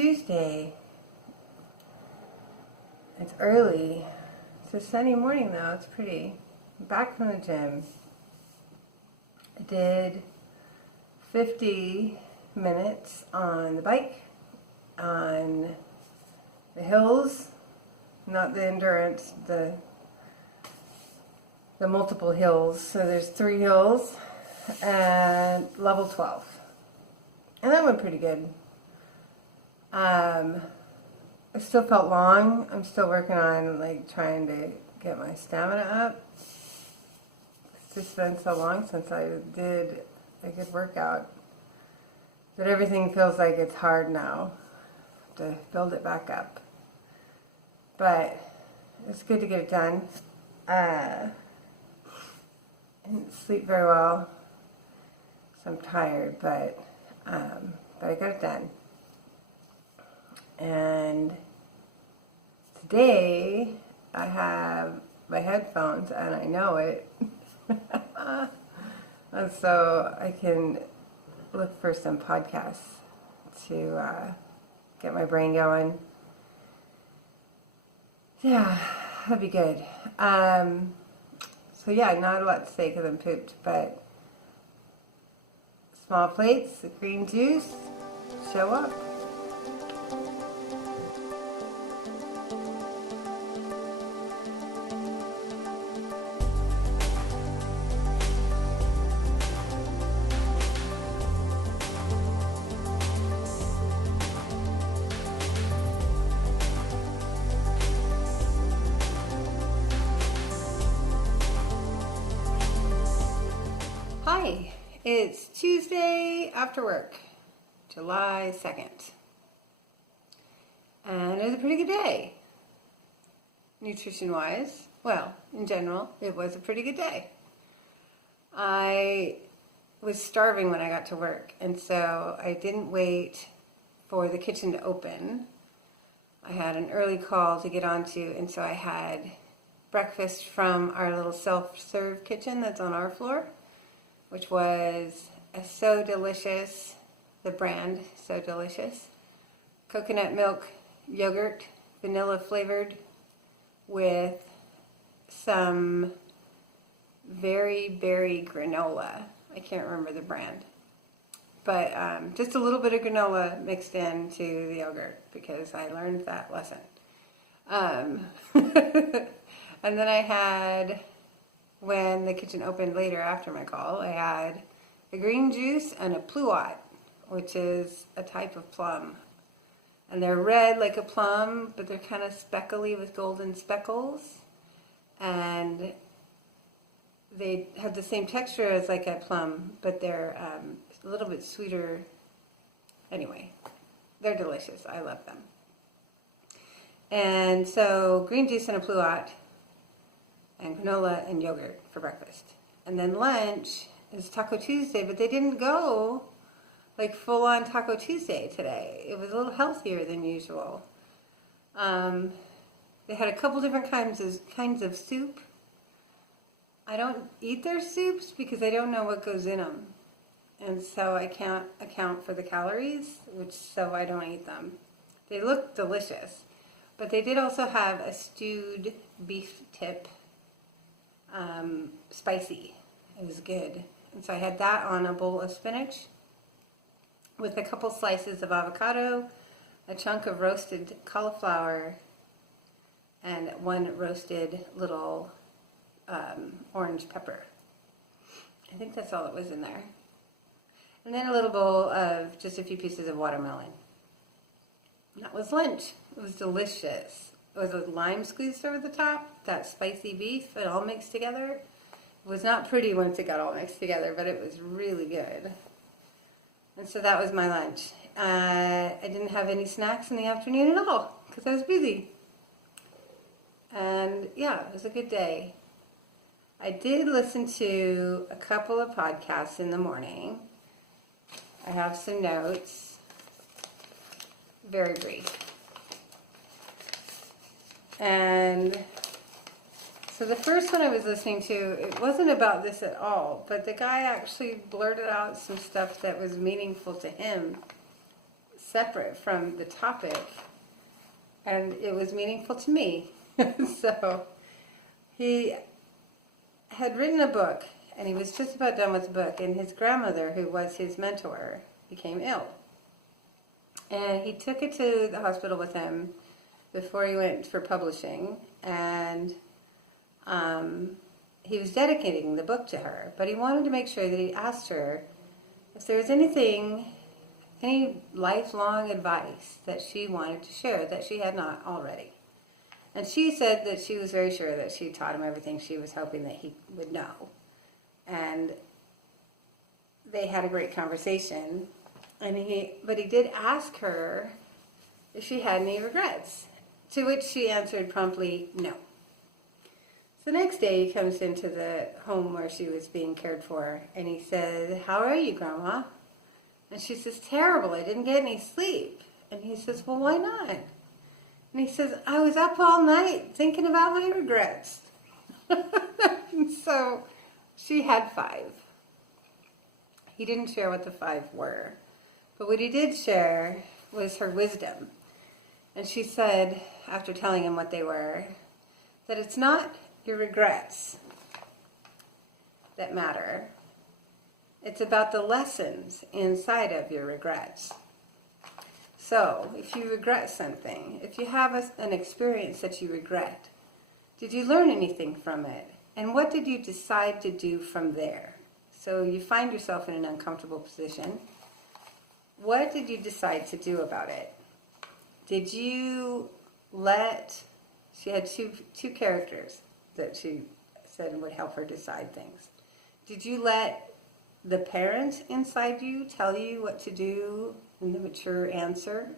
Tuesday. It's early. It's a sunny morning though. It's pretty. I'm back from the gym. I did 50 minutes on the bike, on the hills, not the endurance, the multiple hills. So there's 3 hills and level 12. And that went pretty good. I still felt long. I'm still working on trying to get my stamina up. It's just been so long since I did a good workout that everything feels like it's hard now to build it back up. But it's good to get it done. I didn't sleep very well, so I'm tired, but I got it done. And today I have my headphones and I know it. And so I can look for some podcasts to get my brain going. Yeah, that'd be good. So yeah, not a lot to say because I'm pooped, but small plates, the green juice, show up. Hi, it's Tuesday after work, July 2nd. And it was a pretty good day. Nutrition-wise, well, in general, it was a pretty good day. I was starving when I got to work, and so I didn't wait for the kitchen to open. I had an early call to get onto, and so I had breakfast from our little self-serve kitchen that's on our floor, which was So Delicious, the brand So Delicious, coconut milk yogurt, vanilla flavored, with some very berry granola. I can't remember the brand, but just a little bit of granola mixed into the yogurt because I learned that lesson. And then I had, when the kitchen opened later after my call, I had a green juice and a pluot, which is a type of plum. And they're red like a plum, but they're kind of speckly with golden speckles. And they have the same texture as like a plum, but they're a little bit sweeter. Anyway, they're delicious. I love them. And so green juice and a pluot, and granola and yogurt for breakfast. And then lunch is Taco Tuesday, but they didn't go like full on Taco Tuesday today. It was a little healthier than usual. They had a couple different kinds of soup. I don't eat their soups because I don't know what goes in them. And so I can't account for the calories, so I don't eat them. They look delicious. But they did also have a stewed beef tip. Spicy. It was good. And so I had that on a bowl of spinach with a couple slices of avocado, a chunk of roasted cauliflower, and 1 roasted little orange pepper. I think that's all that was in there. And then a little bowl of just a few pieces of watermelon. And that was lunch. It was delicious. It was with lime squeezed over the top, that spicy beef, it all mixed together. It was not pretty once it got all mixed together, but it was really good. And so that was my lunch. I didn't have any snacks in the afternoon at all because I was busy. And yeah, it was a good day. I did listen to a couple of podcasts in the morning. I have some notes. Very brief. And so the first one I was listening to, it wasn't about this at all, but the guy actually blurted out some stuff that was meaningful to him separate from the topic, and it was meaningful to me. So he had written a book, and he was just about done with the book, and his grandmother, who was his mentor, became ill. And he took it to the hospital with him before he went for publishing, and he was dedicating the book to her, but he wanted to make sure that he asked her if there was any lifelong advice that she wanted to share that she had not already. And she said that she was very sure that she taught him everything she was hoping that he would know. And they had a great conversation, but he did ask her if she had any regrets, to which she answered promptly, no. The next day he comes into the home where she was being cared for, and he said, "How are you, Grandma?" And she says, "Terrible, I didn't get any sleep." And he says, "Well, why not?" And he says, "I was up all night thinking about my regrets." And so she had 5. He didn't share what the 5 were, but what he did share was her wisdom. And she said, after telling him what they were, that it's not your regrets that matter. It's about the lessons inside of your regrets. So, if you regret something, if you have an experience that you regret, did you learn anything from it? And what did you decide to do from there? So you find yourself in an uncomfortable position. What did you decide to do about it? Did you she had two characters that she said would help her decide things. Did you let the parent inside you tell you what to do in the mature answer?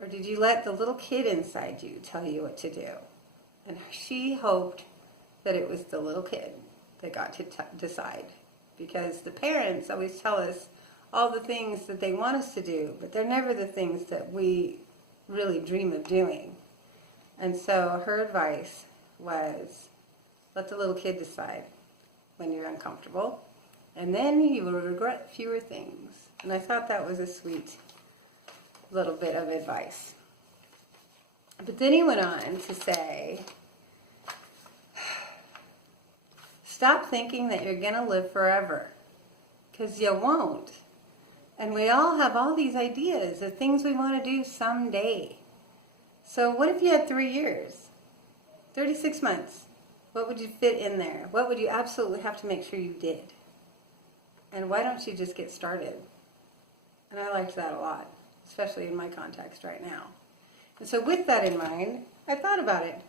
Or did you let the little kid inside you tell you what to do? And she hoped that it was the little kid that got to decide. Because the parents always tell us all the things that they want us to do, but they're never the things that we really dream of doing. And so her advice was, let the little kid decide when you're uncomfortable, and then you will regret fewer things. And I thought that was a sweet little bit of advice. But then he went on to say, stop thinking that you're going to live forever, because you won't. And we all have all these ideas of things we want to do someday. So what if you had 3 years, 36 months? What would you fit in there? What would you absolutely have to make sure you did? And why don't you just get started? And I liked that a lot, especially in my context right now. And so with that in mind, I thought about it.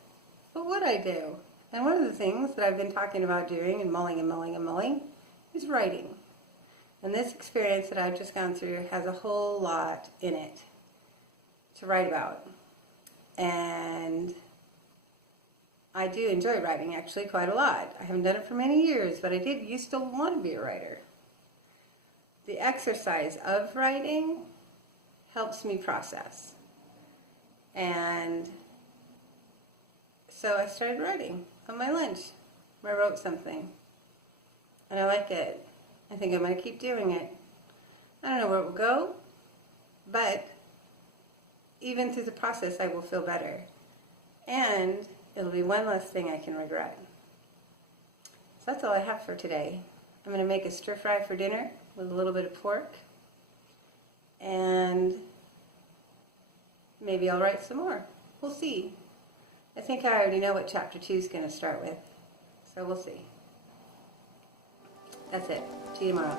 What would I do? And one of the things that I've been talking about doing and mulling is writing. And this experience that I've just gone through has a whole lot in it to write about. And I do enjoy writing, actually, quite a lot. I haven't done it for many years, but I used to want to be a writer. The exercise of writing helps me process. And so I started writing on my lunch. I wrote something. And I like it. I think I'm going to keep doing it. I don't know where it will go, but even through the process, I will feel better. And it'll be one less thing I can regret. So that's all I have for today. I'm going to make a stir fry for dinner with a little bit of pork. And maybe I'll write some more. We'll see. I think I already know what chapter 2 is going to start with. So we'll see. That's it. See you tomorrow.